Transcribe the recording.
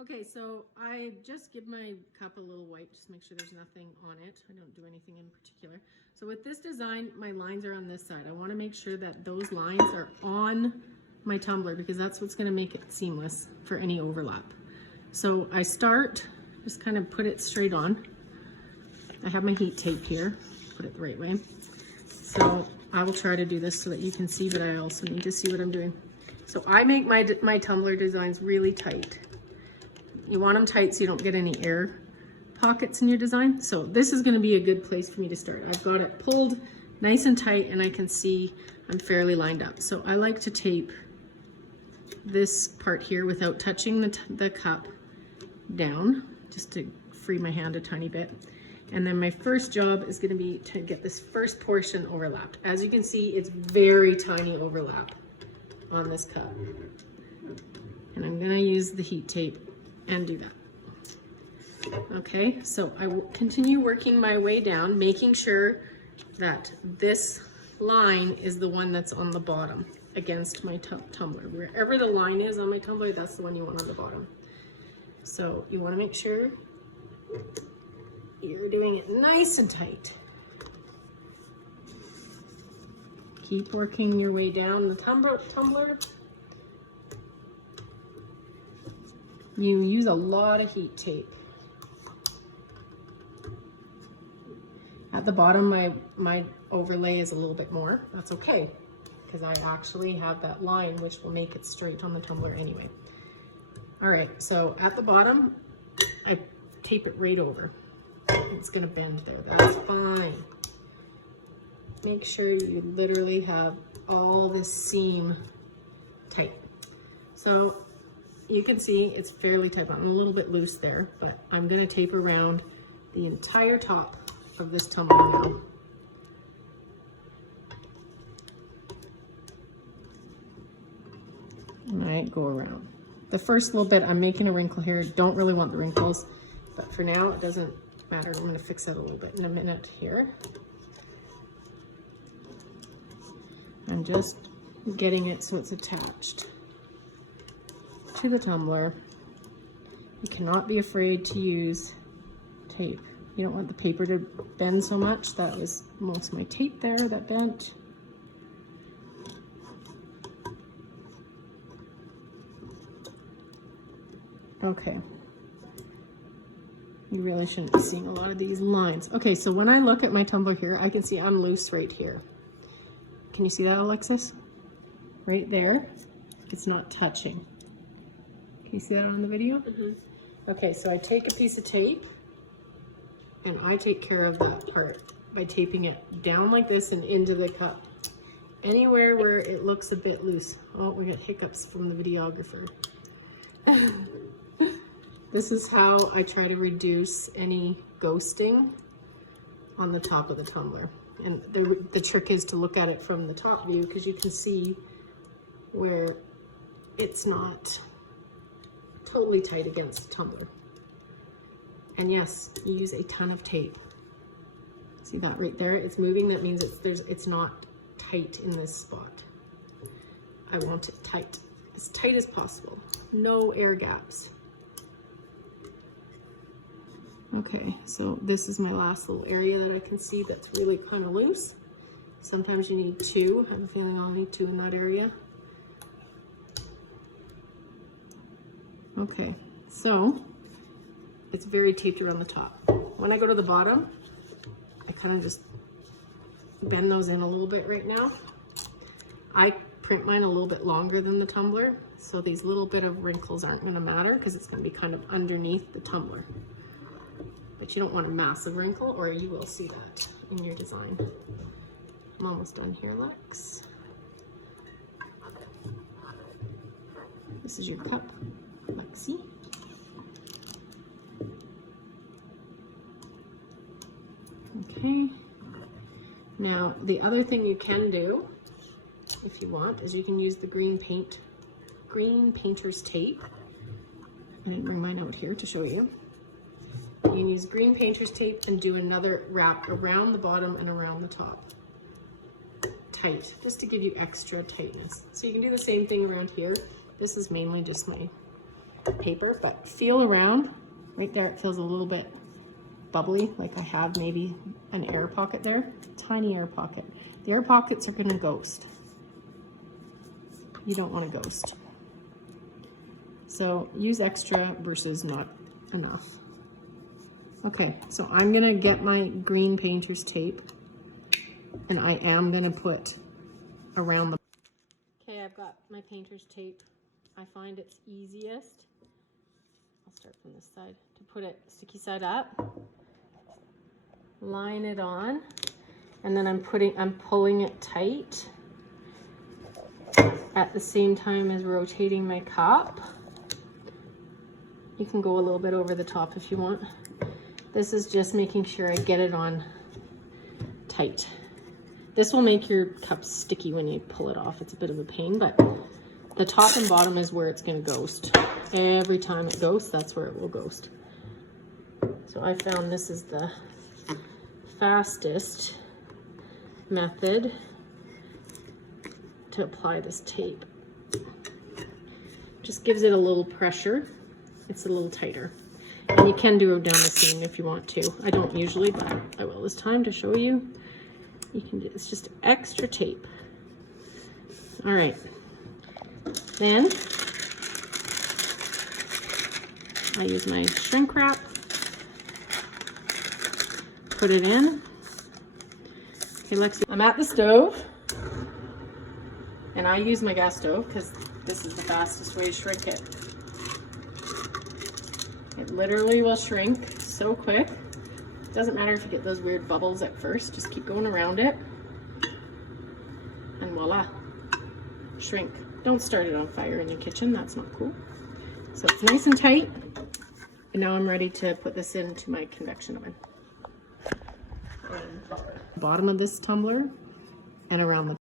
Okay, so I just give my cup a little wipe, just make sure there's nothing on it. I don't do anything in particular. So with this design, my lines are on this side. I want to make sure that those lines are on my tumbler because that's what's going to make it seamless for any overlap. So I start, just kind of put it straight on. I have my heat tape here, put it the right way. So I will try to do this so that you can see, but I also need to see what I'm doing. So I make my tumbler designs really tight. You want them tight so you don't get any air pockets in your design. So this is going to be a good place for me to start. I've got it pulled nice and tight and I can see I'm fairly lined up. So I like to tape this part here without touching the cup down, just to free my hand a tiny bit. And then my first job is going to be to get this first portion overlapped. As you can see, it's very tiny overlap on this cup. And I'm going to use the heat tape and do that. Okay, so I will continue working my way down, making sure that this line is the one that's on the bottom against my tumbler. Wherever the line is on my tumbler, that's the one you want on the bottom. So you want to make sure you're doing it nice and tight. Keep working your way down the tumbler. You use a lot of heat tape. At the bottom, my overlay is a little bit more. That's okay, because I actually have that line which will make it straight on the tumbler anyway. All right, so at the bottom, I tape it right over. It's gonna bend there, that's fine. Make sure you literally have all this seam tight. So you can see it's fairly tight. I'm a little bit loose there, but I'm gonna tape around the entire top of this tumbler now. And I go around. The first little bit, I'm making a wrinkle here. Don't really want the wrinkles, but for now it doesn't matter. I'm gonna fix that a little bit in a minute here. I'm just getting it so it's attached to the tumbler. You cannot be afraid to use tape. You don't want the paper to bend so much. That was most of my tape there that bent. Okay. You really shouldn't be seeing a lot of these lines. Okay, so when I look at my tumbler here, I can see I'm loose right here. Can you see that, Alexis? Right there, it's not touching. Can you see that on the video? Mm-hmm. Okay, so I take a piece of tape and I take care of that part by taping it down like this and into the cup. Anywhere where it looks a bit loose. Oh, we got hiccups from the videographer. This is how I try to reduce any ghosting on the top of the tumbler. And the trick is to look at it from the top view because you can see where it's not totally tight against the tumbler. And yes, you use a ton of tape. See that right there? It's moving. That means it's not tight in this spot. I want it tight as possible. No air gaps. Okay, so this is my last little area that I can see that's really kind of loose. Sometimes you need two. I have a feeling I'll need two in that area. Okay, so it's very taped around the top. When I go to the bottom, I kind of just bend those in a little bit right now. I print mine a little bit longer than the tumbler, so these little bit of wrinkles aren't going to matter because it's going to be kind of underneath the tumbler. But you don't want a massive wrinkle or you will see that in your design. I'm almost done here, Lex. This is your cup, Lexi. Okay. Now, the other thing you can do, if you want, is you can use the green painter's tape. I didn't bring mine out here to show you. You can use green painter's tape and do another wrap around the bottom and around the top. Tight, just to give you extra tightness. So you can do the same thing around here. This is mainly just my paper, but feel around. Right there, it feels a little bit bubbly, like I have maybe an air pocket there. Tiny air pocket. The air pockets are gonna ghost. You don't want to ghost. So use extra versus not enough. Okay, so I'm gonna get my green painter's tape and I am gonna put around the... Okay, I've got my painter's tape. I find it's easiest, I'll start from this side, to put it sticky side up, line it on, and then I'm pulling it tight at the same time as rotating my cup. You can go a little bit over the top if you want. This is just making sure I get it on tight. This will make your cup sticky when you pull it off. It's a bit of a pain, but the top and bottom is where it's gonna ghost. Every time it ghosts, that's where it will ghost. So I found this is the fastest method to apply this tape. Just gives it a little pressure. It's a little tighter. And you can do it down the seam if you want to. I don't usually, but I will this time to show you. You can do, it's just extra tape. All right. Then I use my shrink wrap, put it in. Okay, Lexi, I'm at the stove, and I use my gas stove because this is the fastest way to shrink it. It literally will shrink so quick. Doesn't matter if you get those weird bubbles at first, just keep going around it, and voila, shrink. Don't start it on fire in your kitchen, that's not cool. So it's nice and tight, and now I'm ready to put this into my convection oven. Bottom of this tumbler and around the